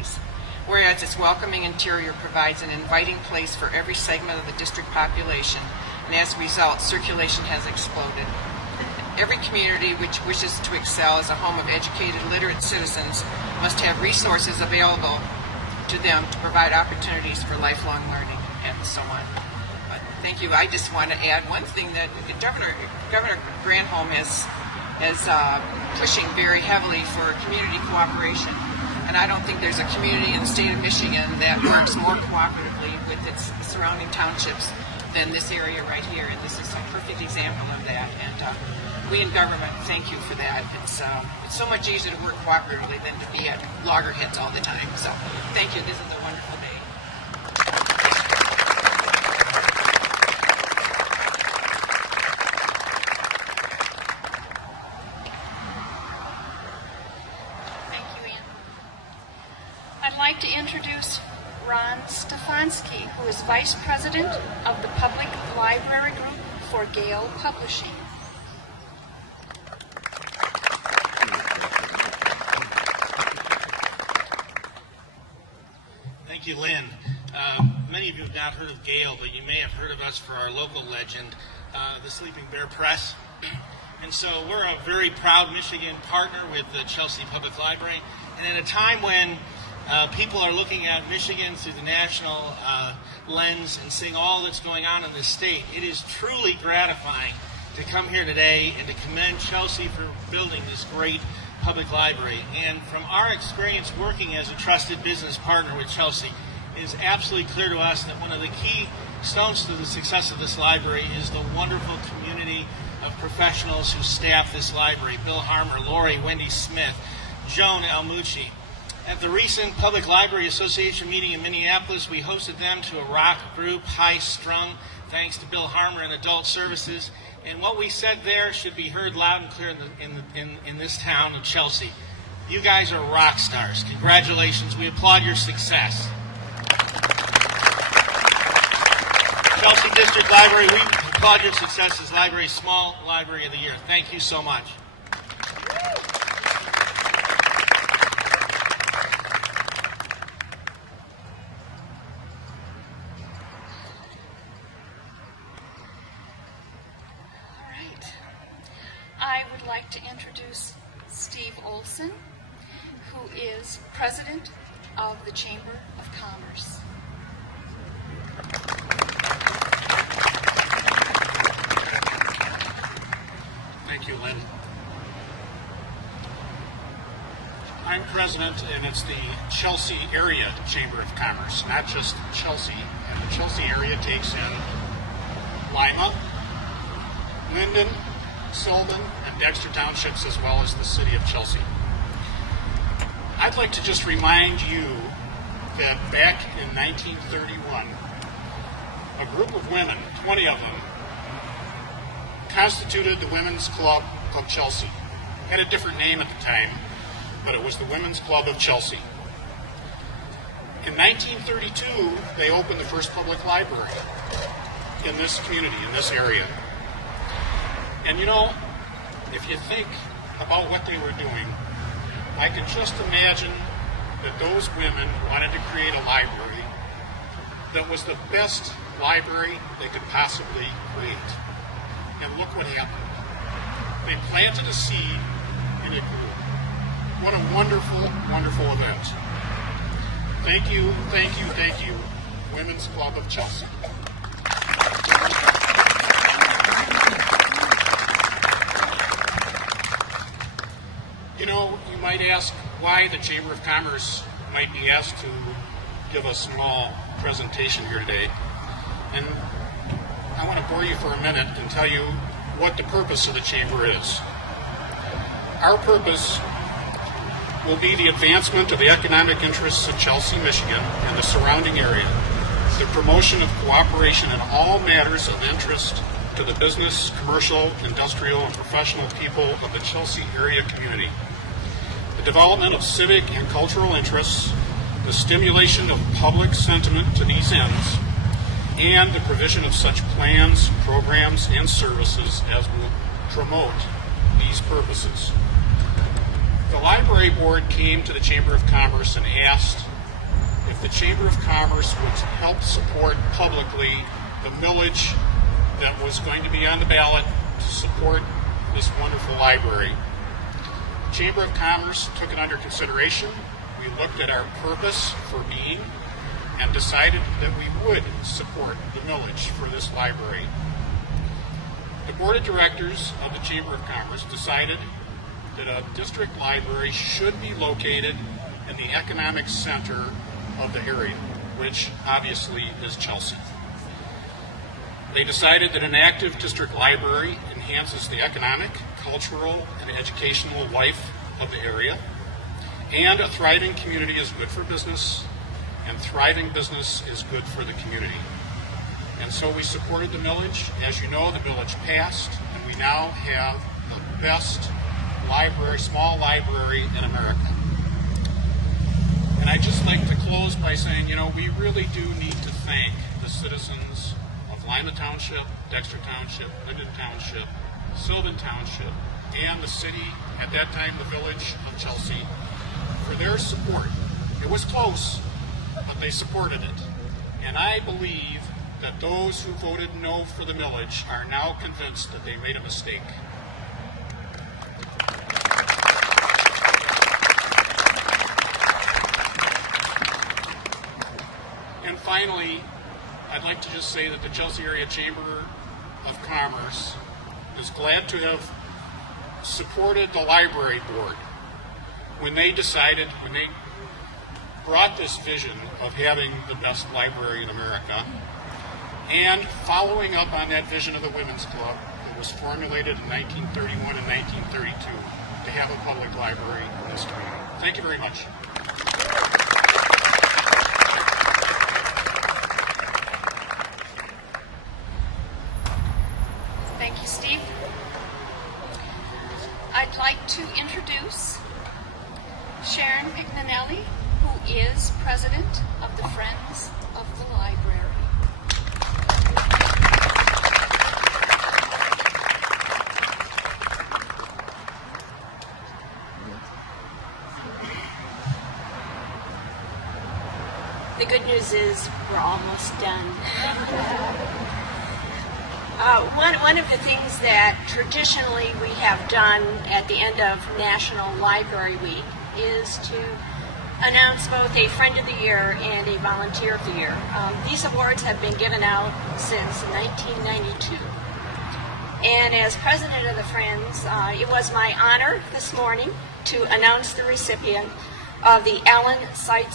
place. Whereas its welcoming interior provides an inviting place for every segment of the district population, and as a result, circulation has exploded. Every community which wishes to excel as a home of educated, literate citizens must have resources available to them to provide opportunities for lifelong learning, and so on. But thank you. I just want to add one thing that Governor Granholm is pushing very heavily for community cooperation. And I don't think there's a community in the state of Michigan that works more cooperatively with its surrounding townships than this area right here. And this is a perfect example of that. And we in government thank you for that. It's so much easier to work cooperatively than to be at loggerheads all the time. So thank you. This is a wonderful day. I'd like to introduce Ron Stefanski, who is Vice President of the Public Library Group for Gale Publishing. Thank you, Lynn. Many of you have not heard of Gale, but you may have heard of us for our local legend, the Sleeping Bear Press. And so we're a very proud Michigan partner with the Chelsea Public Library. And at a time when people are looking at Michigan through the national lens and seeing all that's going on in this state, it is truly gratifying to come here today and to commend Chelsea for building this great public library. And from our experience working as a trusted business partner with Chelsea, it is absolutely clear to us that one of the key stones to the success of this library is the wonderful community of professionals who staff this library: Bill Harmer, Lori, Wendy Smith, Joan Almucci. At the recent Public Library Association meeting in Minneapolis, we hosted them to a rock group, High Strung, thanks to Bill Harmer and Adult Services. And what we said there should be heard loud and clear in this town of Chelsea. You guys are rock stars. Congratulations. We applaud your success. Chelsea District Library, we applaud your success as Library's Small Library of the Year. Thank you so much. I would like to introduce Steve Olson, who is President of the Chamber of Commerce. Thank you, Lynn. I'm president, and it's the Chelsea Area Chamber of Commerce, not just Chelsea. And the Chelsea area takes in Lima, Linden, Sylvan, and Dexter Townships, as well as the city of Chelsea. I'd like to just remind you that back in 1931, a group of women, 20 of them, constituted the Women's Club of Chelsea. It had a different name at the time, but it was the Women's Club of Chelsea. In 1932, they opened the first public library in this community, in this area. And you know, if you think about what they were doing, I could just imagine that those women wanted to create a library that was the best library they could possibly create. And look what happened. They planted a seed and it grew. What a wonderful, wonderful event. Thank you, thank you, thank you, Women's Club of Chelsea. You know, you might ask why the Chamber of Commerce might be asked to give a small presentation here today. And I want to bore you for a minute and tell you what the purpose of the Chamber is. Our purpose will be the advancement of the economic interests of Chelsea, Michigan, and the surrounding area, the promotion of cooperation in all matters of interest to the business, commercial, industrial, and professional people of the Chelsea area community, the development of civic and cultural interests, the stimulation of public sentiment to these ends, and the provision of such plans, programs, and services as will promote these purposes. The Library Board came to the Chamber of Commerce and asked the Chamber of Commerce would help support publicly the millage that was going to be on the ballot to support this wonderful library. The Chamber of Commerce took it under consideration. We looked at our purpose for being and decided that we would support the millage for this library. The Board of Directors of the Chamber of Commerce decided that a district library should be located in the economic center of the area, which obviously is Chelsea. They decided that an active district library enhances the economic, cultural, and educational life of the area, and a thriving community is good for business, and thriving business is good for the community. And so we supported the millage. As you know, the millage passed, and we now have the best library, small library in America. And I'd just like to close by saying, we really do need to thank the citizens of Lima Township, Dexter Township, Linden Township, Sylvan Township, and the city, at that time the village of Chelsea, for their support. It was close, but they supported it. And I believe that those who voted no for the millage are now convinced that they made a mistake. And finally, I'd like to just say that the Chelsea Area Chamber of Commerce is glad to have supported the library board when they brought this vision of having the best library in America, and following up on that vision of the Women's Club that was formulated in 1931 and 1932 to have a public library in this community. Thank you very much. Thank you, Steve. I'd like to introduce Sharon Mcnanelli, who is president of the Friends of the Library. The good news is we're almost done. One of the things that traditionally we have done at the end of National Library Week is to announce both a Friend of the Year and a Volunteer of the Year. These awards have been given out since 1992. And as president of the Friends, it was my honor this morning to announce the recipient of the Allen Seitz